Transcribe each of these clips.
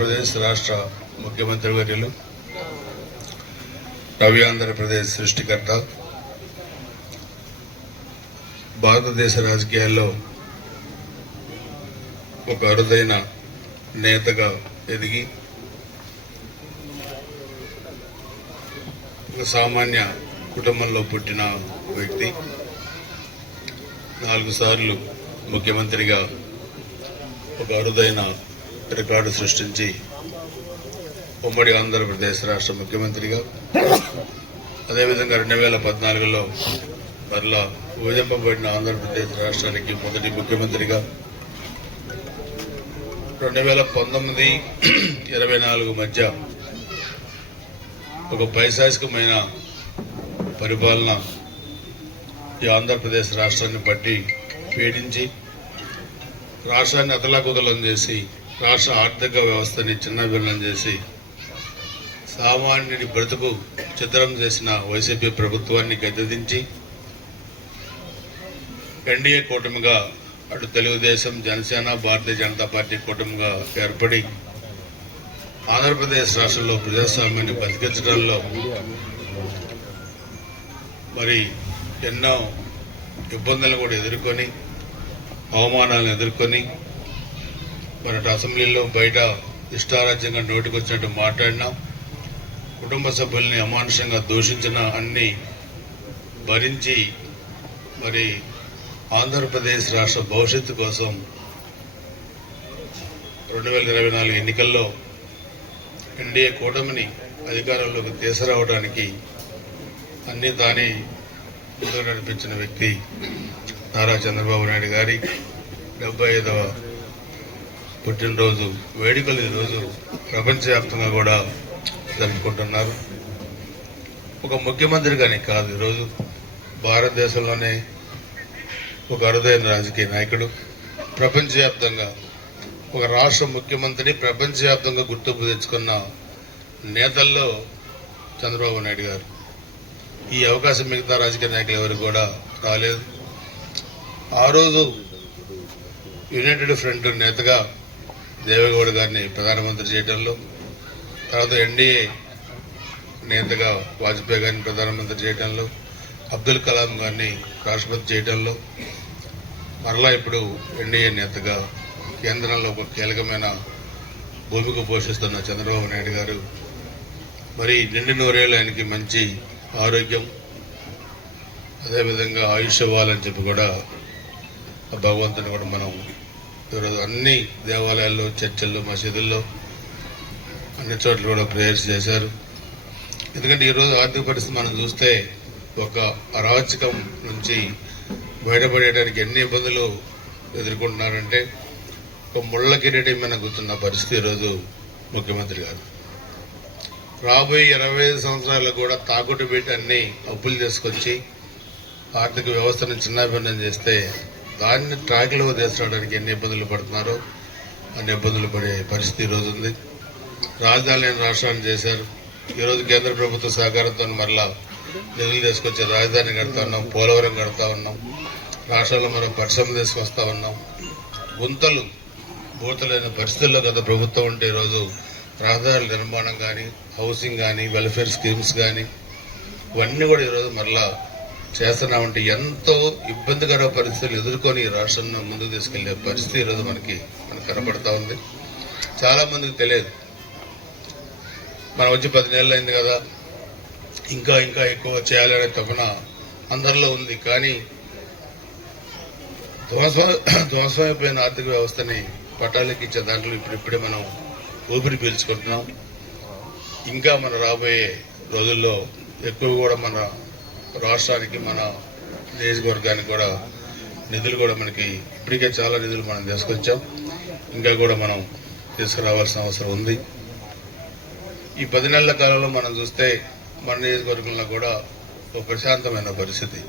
ఆంధ్రప్రదేశ్ రాష్ట్ర ముఖ్యమంత్రి వర్యులు రవి ఆంధ్రప్రదేశ్ సృష్టికర్త భారతదేశ రాజకీయాల్లో ఒక అరుదైన నేతగా ఎదిగి ఒక సామాన్య కుటుంబంలో పుట్టిన వ్యక్తి నాలుగు సార్లు ముఖ్యమంత్రిగా ఒక అరుదైన రికార్డు సృష్టించి ఉమ్మడి ఆంధ్రప్రదేశ్ రాష్ట్ర ముఖ్యమంత్రిగా అదేవిధంగా రెండు వేల పద్నాలుగులో మరలా విభజింపబడిన ఆంధ్రప్రదేశ్ రాష్ట్రానికి మొదటి ముఖ్యమంత్రిగా రెండు వేల పంతొమ్మిది ఇరవై నాలుగు మధ్య ఒక పైశాసికమైన పరిపాలన ఈ ఆంధ్రప్రదేశ్ రాష్ట్రాన్ని బట్టి పీడించి రాష్ట్రాన్ని అతలాకుతలం చేసి రాష్ట్ర ఆర్థిక వ్యవస్థని చిన్నభిన్నం చేసి సామాన్యుడి బ్రతుకు చిత్రం చేసిన వైసీపీ ప్రభుత్వాన్ని గద్దెదించి ఎన్డీఏ కూటమిగా అటు తెలుగుదేశం జనసేన భారతీయ జనతా పార్టీ కూటమిగా ఏర్పడి ఆంధ్రప్రదేశ్ రాష్ట్రంలో ప్రజాస్వామ్యాన్ని బతికించడంలో మరి ఎన్నో ఇబ్బందులు కూడా ఎదుర్కొని అవమానాలను ఎదుర్కొని మరి అసెంబ్లీలో బయట ఇష్టారాజ్యంగా నోటికొచ్చినట్టు మాట్లాడినా. కుటుంబ సభ్యుల్ని అమానుషంగా దూషించిన అన్ని భరించి మరి ఆంధ్రప్రదేశ్ రాష్ట్ర భవిష్యత్తు కోసం రెండు వేల ఇరవై నాలుగు ఎన్నికల్లో ఎన్డీఏ కూటమిని అధికారంలోకి తీసుకురావడానికి అన్ని తానే ముందు నడిపించిన వ్యక్తి నారా చంద్రబాబు నాయుడు గారి డెబ్బై ఐదవ పుట్టినరోజు వేడుకలు ఈరోజు ప్రపంచవ్యాప్తంగా కూడా జరుపుకుంటున్నారు. ఒక ముఖ్యమంత్రిగానే కాదు ఈరోజు భారతదేశంలోనే ఒక అరుదైన రాజకీయ నాయకుడు. ప్రపంచవ్యాప్తంగా ఒక రాష్ట్ర ముఖ్యమంత్రిని ప్రపంచవ్యాప్తంగా గుర్తింపు తెచ్చుకున్న నేతల్లో చంద్రబాబు నాయుడు గారు. ఈ అవకాశం మిగతా రాజకీయ నాయకులు ఎవరు కూడా రాలేదు. ఆ రోజు యునైటెడ్ ఫ్రంట్ నేతగా దేవేగౌడ గారిని ప్రధానమంత్రి చేయడంలో తర్వాత ఎన్డీఏ నేతగా వాజ్పేయి గారిని ప్రధానమంత్రి చేయడంలో అబ్దుల్ కలాం గారిని రాష్ట్రపతి చేయడంలో మరలా ఇప్పుడు ఎన్డీఏ నేతగా కేంద్రంలో ఒక కీలకమైన భూమిక పోషిస్తున్న చంద్రబాబు నాయుడు గారు. మరి నిండి నూరేళ్ళు ఆయనకి మంచి ఆరోగ్యం అదేవిధంగా ఆయుష్ ఇవ్వాలని చెప్పి కూడా ఆ భగవంతుని కూడా మనం ఈరోజు అన్ని దేవాలయాల్లో చర్చల్లో మసీదుల్లో అన్ని చోట్ల కూడా ప్రేయర్స్ చేశారు. ఎందుకంటే ఈరోజు ఆర్థిక పరిస్థితి మనం చూస్తే ఒక అరాచకం నుంచి బయటపడేయడానికి ఎన్ని ఇబ్బందులు ఎదుర్కొంటున్నారంటే ఒక ముళ్ళ కిరీటం మీద గుర్తున్న పరిస్థితి ఈరోజు ముఖ్యమంత్రి గారు. రాబోయే ఇరవై ఐదు సంవత్సరాలు కూడా తాగుడు పెట్టి అన్ని అప్పులు తీసుకొచ్చి ఆర్థిక వ్యవస్థను చిన్నాభిన్నం చేస్తే దాన్ని ట్రాక్లో తీసుకురావడానికి ఎన్ని ఇబ్బందులు పడుతున్నారో అన్ని ఇబ్బందులు పడే పరిస్థితి ఈరోజు ఉంది. రాజధాని రాష్ట్రాన్ని చేశారు. ఈరోజు కేంద్ర ప్రభుత్వ సహకారంతో మరలా నిధులు తీసుకొచ్చి రాజధాని కడతా ఉన్నాం పోలవరం కడతా ఉన్నాం రాష్ట్రంలో మనం పరిశ్రమ తీసుకొస్తా ఉన్నాం. గుంతలు పూర్తలేని పరిస్థితుల్లో గత ప్రభుత్వం ఉంటే ఈరోజు రహదారుల నిర్మాణం కానీ హౌసింగ్ కానీ వెల్ఫేర్ స్కీమ్స్ కానీ ఇవన్నీ కూడా ఈరోజు మరలా చేస్తున్నామంటే ఎంతో ఇబ్బందికర పరిస్థితులు ఎదుర్కొని ఈ ముందుకు తీసుకెళ్ళే పరిస్థితి ఈరోజు మనకి మనకు కనపడతా ఉంది. చాలా మందికి తెలియదు. మనం వచ్చి పది నెలలు అయింది కదా ఇంకా ఇంకా ఎక్కువ చేయాలనే తపన అందరిలో ఉంది. కానీ ధ్వంసం ధ్వంసమైపోయిన ఆర్థిక వ్యవస్థని పట్టాలకి ఇచ్చే దాంట్లో ఇప్పుడిప్పుడే మనం ఊపిరి పీల్చుకుంటున్నాం. ఇంకా మన రాబోయే రోజుల్లో ఎక్కువ కూడా మన రాష్ట్రానికి మన నియోజకవర్గానికి కూడా నిధులు కూడా మనకి ఇప్పటికే చాలా నిధులు మనం తీసుకొచ్చాం. ఇంకా కూడా మనం తీసుకురావాల్సిన అవసరం ఉంది. ఈ పది నెలల కాలంలో మనం చూస్తే మన నియోజకవర్గంలో కూడా ఒక ప్రశాంతమైన పరిస్థితి.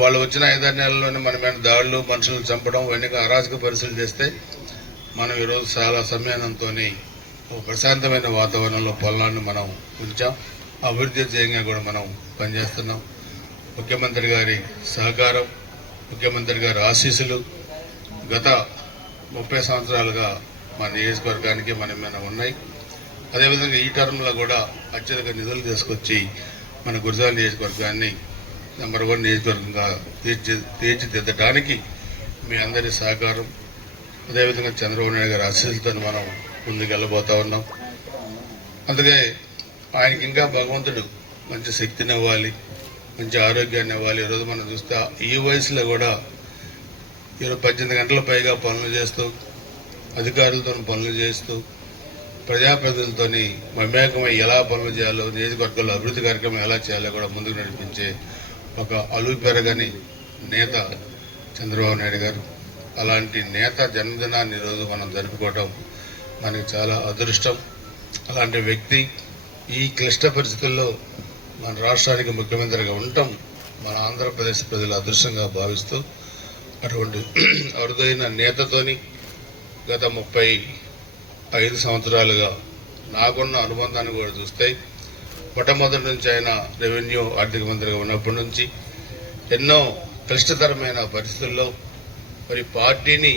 వాళ్ళు వచ్చిన ఐదారు నెలల్లోనే మన మీద దాడులు మనుషులను చంపడం ఇవన్నీ అరాజక పరిస్థితులు చేస్తే మనం ఈరోజు చాలా సంయమనంతో ఒక ప్రశాంతమైన వాతావరణంలో పొలాన్ని మనం ఉంచాం. అభివృద్ధి ధ్యేయంగా కూడా మనం పనిచేస్తున్నాం. ముఖ్యమంత్రి గారి సహకారం ముఖ్యమంత్రి గారి ఆశీస్సులు గత ముప్పై సంవత్సరాలుగా మన నియోజకవర్గానికి మన మీద ఉన్నాయి. అదేవిధంగా ఈ టర్మ్లో కూడా అత్యధిక నిధులు తీసుకొచ్చి మన గురజాల నియోజకవర్గాన్ని నెంబర్ వన్ నియోజకవర్గంగా తీర్చి తీర్చిదిద్దడానికి మీ అందరి సహకారం అదేవిధంగా చంద్రబాబు నాయుడు గారి ఆశీస్సులతో మనం ముందుకెళ్ళబోతా ఉన్నాం. అందుకే ఆయనకి ఇంకా భగవంతుడు మంచి శక్తిని ఇవ్వాలి మంచి ఆరోగ్యాన్ని ఇవ్వాలి. ఈరోజు మనం చూస్తే ఈ వయసులో కూడా ఇరవై పద్దెనిమిది గంటల పైగా పనులు చేస్తూ అధికారులతో పనులు చేస్తూ ప్రజాప్రతినిధులతో మమేకమై ఎలా పనులు చేయాలో నియోజకవర్గంలో అభివృద్ధి కార్యక్రమం ఎలా చేయాలో కూడా ముందుకు నడిపించే ఒక అలుపెరగని నేత చంద్రబాబు నాయుడు గారు. అలాంటి నేత జన్మదినాన్ని ఈరోజు మనం జరుపుకోవటం మనకి చాలా అదృష్టం. అలాంటి వ్యక్తి ఈ క్లిష్ట పరిస్థితుల్లో మన రాష్ట్రానికి ముఖ్యమంత్రిగా ఉండటం మన ఆంధ్రప్రదేశ్ ప్రజల అదృష్టంగా భావిస్తూ అటువంటి అరుదైన నేతతోని గత ముప్పై ఐదు సంవత్సరాలుగా నాకున్న అనుబంధాన్ని కూడా చూస్తే మొట్టమొదటి నుంచి ఆయన రెవెన్యూ ఆర్థిక మంత్రిగా ఉన్నప్పటి నుంచి ఎన్నో క్లిష్టతరమైన పరిస్థితుల్లో మరి పార్టీని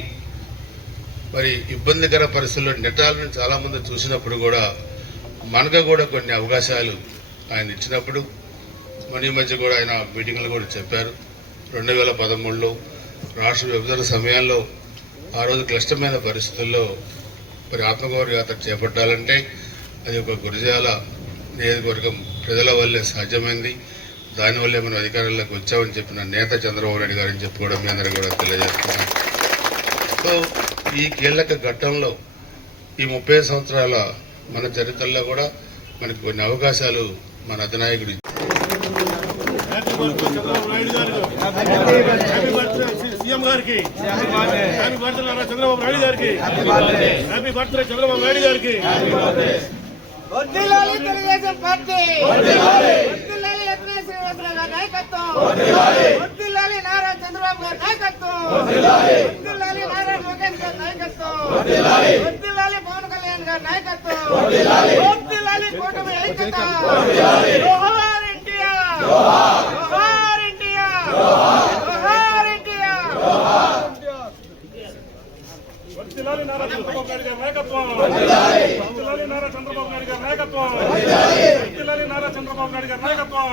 మరి ఇబ్బందికర పరిస్థితుల్లో నెట్టాలని చాలామంది చూసినప్పుడు కూడా మనకు కూడా కొన్ని అవకాశాలు ఆయన ఇచ్చినప్పుడు మన ఈ మధ్య కూడా ఆయన మీటింగ్లు కూడా చెప్పారు. రెండు వేల పదమూడులో రాష్ట్ర విభజన సమయంలో ఆ రోజు క్లిష్టమైన పరిస్థితుల్లో మరి ఆత్మగౌరవ యాత్ర చేపట్టాలంటే అది ఒక గురజాల నియోజకవర్గం ప్రజల వల్లే సాధ్యమైంది. దానివల్లే మనం అధికారంలోకి వచ్చామని చెప్పిన నేత చంద్రబాబు నాయుడు గారని చెప్పి కూడా మీ అందరికీ కూడా తెలియజేస్తున్నాను. సో ఈ కీలక ఘట్టంలో ఈ ముప్పై సంవత్సరాల మన చరిత్రలో కూడా మనకి కొన్ని అవకాశాలు మన అధినాయకుడు సీఎం గారికి. హ్యాపీ బర్త్డే నారా చంద్రబాబు నాయుడు గారికి. హ్యాపీ బర్త్డే చంద్రబాబు నాయుడు గారికి. వద్దిల్లాలి తెలుగుదేశం పార్టీ. వద్దిల్లాలి ఎత్నే శ్రీనివాసరావు గారి నాయకత్వం. వద్దిల్లాలి నారా చంద్రబాబు గారి నాయకత్వం. వద్దిల్లాలి నారా లోకేష్ గారి నాయకత్వం. నాయకత్వం కూటమి ఐక్యత జోహార్ ఎన్టీఆర్ జోహార్ ఎన్టీఆర్ జోహార్ ఎన్టీఆర్ వర్తిల్లాలి నారా చంద్రబాబు నాయుడు గారి నాయకత్వం వర్తిల్లాలి నారా చంద్రబాబు నాయుడు గారి నాయకత్వం వర్తిల్లాలి నారా చంద్రబాబు నాయుడు గారి నాయకత్వం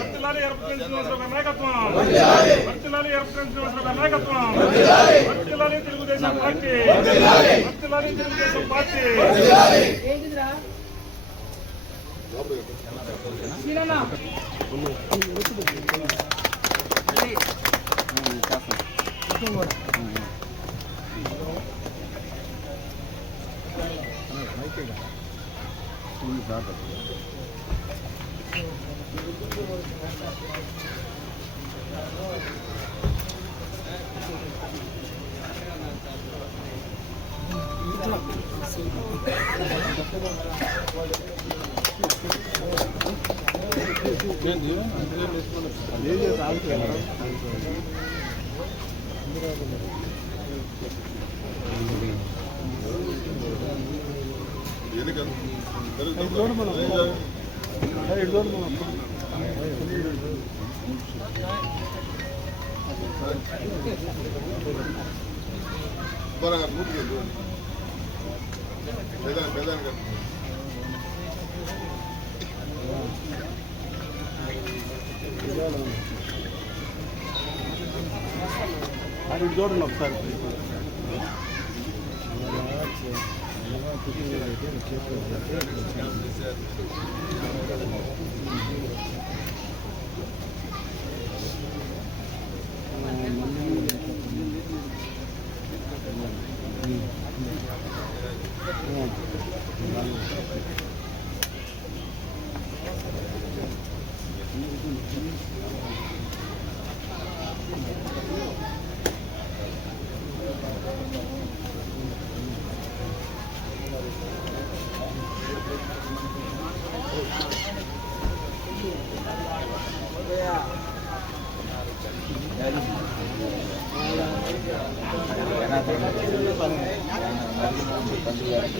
వర్తిల్లాలి ఎరపతి శ్రీనివాసరావు గారి నాయకత్వం వర్తిల్లాలి ఎరపతి శ్రీనివాసరావు గారి నాయకత్వం వర్తిల్లాలి తెలుగుదేశం పార్టీ వర్తిల్లాలి Telugu Desam party pegar. Tudo nada. Entendeu? Entendeu? Entendeu? Bana kapı mı geliyor? Beden, beden kapı. Hayır, doğru mu? Hayır, doğru mu? Thank you. സന്തോഷം